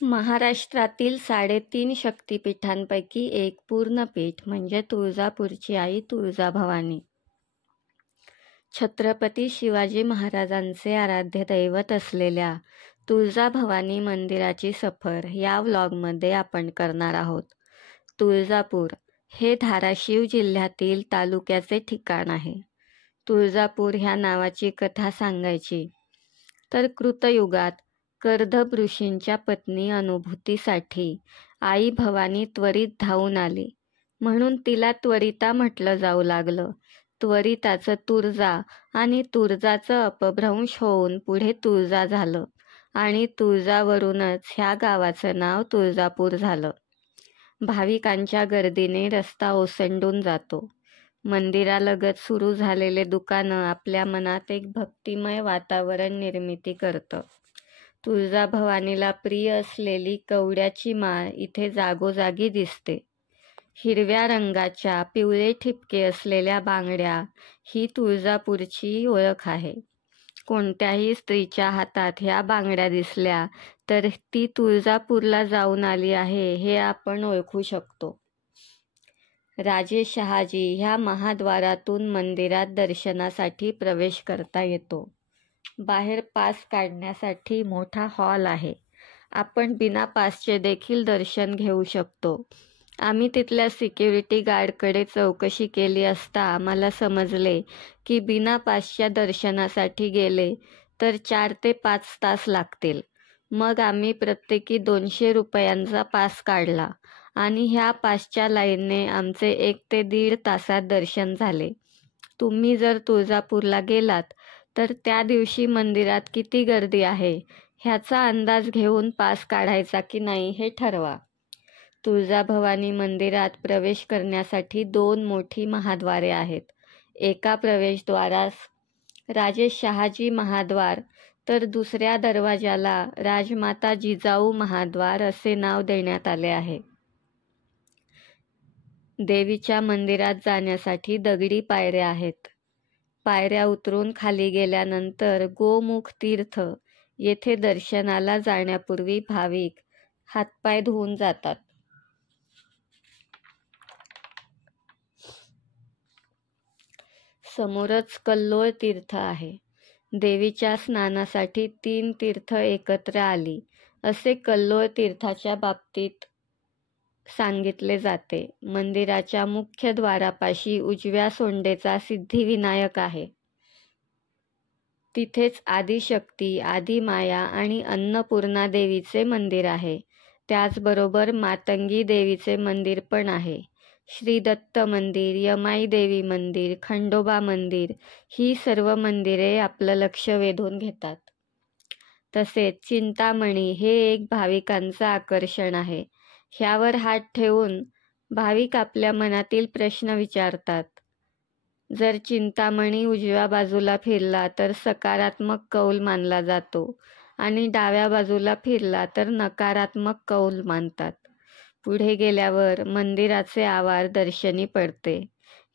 महाराष्ट्रातील 3.5 शक्तिपीठांपैकी एक पूर्णपीठ म्हणजे तुळजापूरची आई तुळजाभवानी. छत्रपती शिवाजी महाराजांचे आराध्य दैवत असलेल्या तुळजाभवानी मंदिराची सफर या व्लॉगमध्ये आपण करणार आहोत. तुळजापूर हे धाराशिव जिल्ह्यातील तालुक्याचे ठिकाण आहे. तुळजापूर ह्या नावाची कथा सांगायची तर कृतयुगात कर्दभ ऋषींच्या पत्नी अनुभूतीसाठी आई भवानी त्वरित धावून आली, म्हणून तिला त्वरिता म्हटलं जाऊ लागलं. त्वरिताचं तुळजा आणि तुळजाचं अपभ्रंश होऊन पुढे तुळजा झालं आणि तुळजावरूनच ह्या गावाचं नाव तुळजापूर झालं. भाविकांच्या गर्दीने रस्ता ओसंडून जातो. मंदिरालगत सुरू झालेले दुकानं आपल्या मनात एक भक्तिमय वातावरण निर्मिती करतं. तुळजाभवानीला प्रिय असलेली कवड्याची माळ इथे जागोजागी दिसते. हिरव्या रंगाच्या पिवळे ठिपके असलेल्या बांगड्या ही तुळजापूरची ओळख आहे. कोणत्याही स्त्रीच्या हातात ह्या बांगड्या दिसल्या तर ती तुळजापूरला जाऊन आली आहे हे आपण ओळखू शकतो. राजे शहाजी ह्या महाद्वारातून मंदिरात दर्शनासाठी प्रवेश करता येतो. बाहेर पास काढण्यासाठी मोठा हॉल आहे. आपण बिना पासचे देखील दर्शन घेऊ शकतो. आम्ही तिथल्या सिक्युरिटी गार्डकडे चौकशी केली असता आम्हाला समजले की बिना पासच्या दर्शनासाठी गेले तर 4 ते 5 तास लागतील. मग आम्ही प्रत्येकी 200 रुपयांचा पास काढला आणि ह्या पासच्या लाईनने आमचे 1 ते 1.5 तासात दर्शन झाले. तुम्ही जर तुळजापूरला गेलात तर त्या दिवशी मंदिरात किती गर्दी आहे ह्याचा अंदाज घेऊन पास काढायचा की नाही हे ठरवा. तुळजाभवानी मंदिरात प्रवेश करण्यासाठी 2 मोठी महाद्वारे आहेत. एका प्रवेशद्वारास राजे शहाजी महाद्वार तर दुसऱ्या दरवाजाला राजमाता जिजाऊ महाद्वार असे नाव देण्यात आले आहे. देवीच्या मंदिरात जाण्यासाठी दगडी पायऱ्या आहेत. पायऱ्या उतरून खाली गेल्यानंतर गोमुख तीर्थ येथे दर्शनाला जाण्यापूर्वी भाविक हातपाय धुवून जातात. समोरच कल्लोळ तीर्थ आहे. देवीच्या स्नानासाठी 3 तीर्थ एकत्र आली असे कल्लोळ तीर्थाच्या बाबतीत सांगितले जाते. मंदिराच्या मुख्य द्वारापाशी उजव्या सोंडेचा सिद्धिविनायक आहे. तिथेच आदिशक्ती, आदिमाया आणि अन्नपूर्णा देवीचे मंदिर आहे. त्याचबरोबर मातंगी देवीचे मंदिर पण आहे. श्री दत्त मंदिर, यमाई देवी मंदिर, खंडोबा मंदिर ही सर्व मंदिरे आपलं लक्ष वेधून घेतात. तसेच चिंतामणी हे एक भाविकांचं आकर्षण आहे. ह्यावर हात ठेवून भाविक आपल्या मनातील प्रश्न विचारतात. जर चिंतामणी उजव्या बाजूला फिरला तर सकारात्मक कौल मानला जातो आणि डाव्या बाजूला फिरला तर नकारात्मक कौल मानतात. पुढे गेल्यावर मंदिराचे आवार दर्शनी पडते.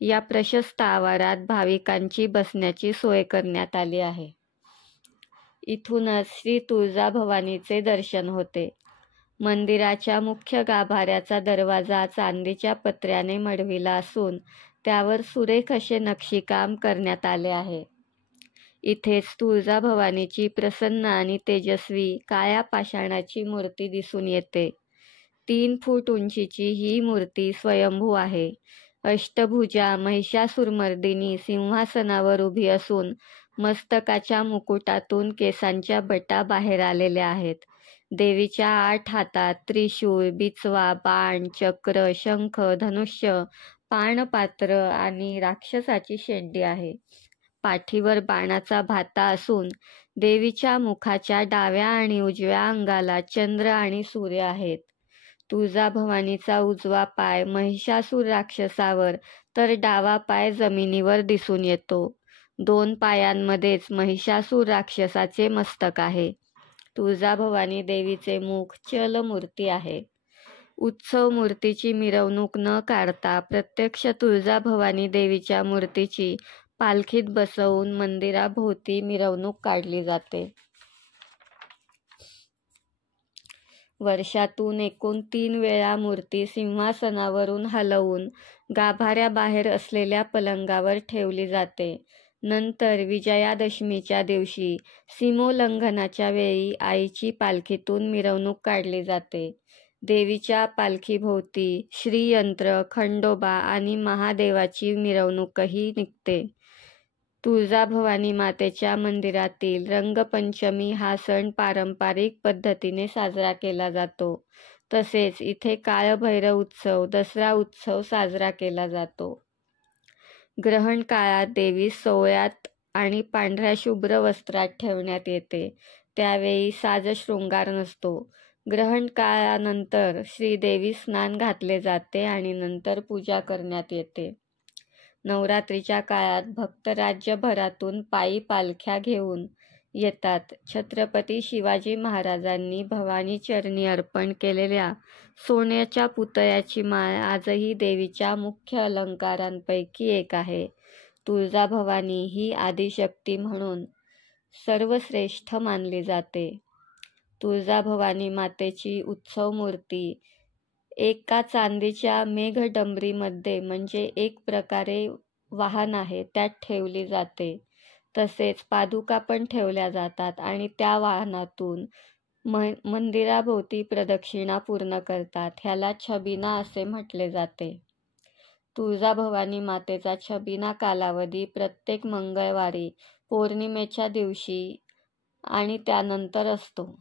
या प्रशस्त आवारात भाविकांची बसण्याची सोय करण्यात आली आहे. इथूनच श्री तुळजाभवानीचे दर्शन होते. मंदिराच्या मुख्य गाभाऱ्याचा दरवाजा चांदीच्या पत्र्याने मढविला असून त्यावर सुरेख असे नक्षीकाम करण्यात आले आहे. इथेच तुळजाभवानीची प्रसन्न आणि तेजस्वी काळ्या पाषाणाची मूर्ती दिसून येते. 3 फूट उंचीची ही मूर्ती स्वयंभू आहे. अष्टभुजा महिषासुरमर्दिनी सिंहासनावर उभी असून मस्तकाच्या मुकुटातून केसांच्या बटा बाहेर आलेल्या आहेत. देवीच्या 8 हातात त्रिशूळ, बिचवा, बाण, चक्र, शंख, धनुष्य, पाणपात्र आणि राक्षसाची शेंडी आहे. पाठीवर बाणाचा भाता असून देवीच्या मुखाच्या डाव्या आणि उजव्या अंगाला चंद्र आणि सूर्य आहेत. तुळजाभवानीचा उजवा पाय महिषासूर राक्षसावर तर डावा पाय जमिनीवर दिसून येतो. 2 पायांमध्येच महिषासूर राक्षसाचे मस्तक आहे. तुळजाभवानी देवीचे मुख चल मूर्ती आहे. उत्सव मूर्तीची मिरवणूक न काढता प्रत्यक्ष तुळजाभवानी देवीच्या मूर्तीची पालखीत बसवून मंदिराभोवती मिरवणूक काढली जाते. वर्षातून एकूण 3 वेळा मूर्ती सिंहासनावरून हलवून गाभाऱ्याबाहेर असलेल्या पलंगावर ठेवली जाते. नंतर विजयादशमीच्या दिवशी सीमोल्लंघनाच्या वेळी आईची पालखीतून मिरवणूक काढली जाते. देवीच्या पालखीभोवती श्रीयंत्र, खंडोबा आणि महादेवाची मिरवणूकही निघते. तुळजाभवानी मातेच्या मंदिरातील रंगपंचमी हा सण पारंपरिक पद्धतीने साजरा केला जातो. तसेच इथे काळभैरव उत्सव, दसरा उत्सव साजरा केला जातो. ग्रहण काळात देवीस सोवळ्यात आणि पांढऱ्या शुभ्र वस्त्रात ठेवण्यात येते. त्यावेळी साजशृंगार नसतो. ग्रहण काळानंतर श्रीदेवीस स्नान घातले जाते आणि नंतर पूजा करण्यात येते. नवरात्रीच्या काळात भक्त राज्यभरातून पायी पालख्या घेऊन येतात. छत्रपती शिवाजी महाराजांनी भवानी चरणी अर्पण केलेल्या सोन्याच्या पुतळ्याची माळ आजही देवीच्या मुख्य अलंकारांपैकी एक आहे. तुळजाभवानी ही आदिशक्ती म्हणून सर्वश्रेष्ठ मानली जाते. तुळजाभवानी मातेची उत्सव मूर्ती एका चांदीच्या मेघडंबरीमध्ये, म्हणजे एक प्रकारे वाहन आहे, त्यात ठेवली जाते. तसेच पादुका पण ठेवल्या जातात आणि त्या वाहनातून मंदिराभोवती प्रदक्षिणा पूर्ण करतात. ह्याला छबिना असे म्हटले जाते. तुळजाभवानी मातेचा छबिना कालावधी प्रत्येक मंगळवारी, पौर्णिमेच्या दिवशी आणि त्यानंतर असतो.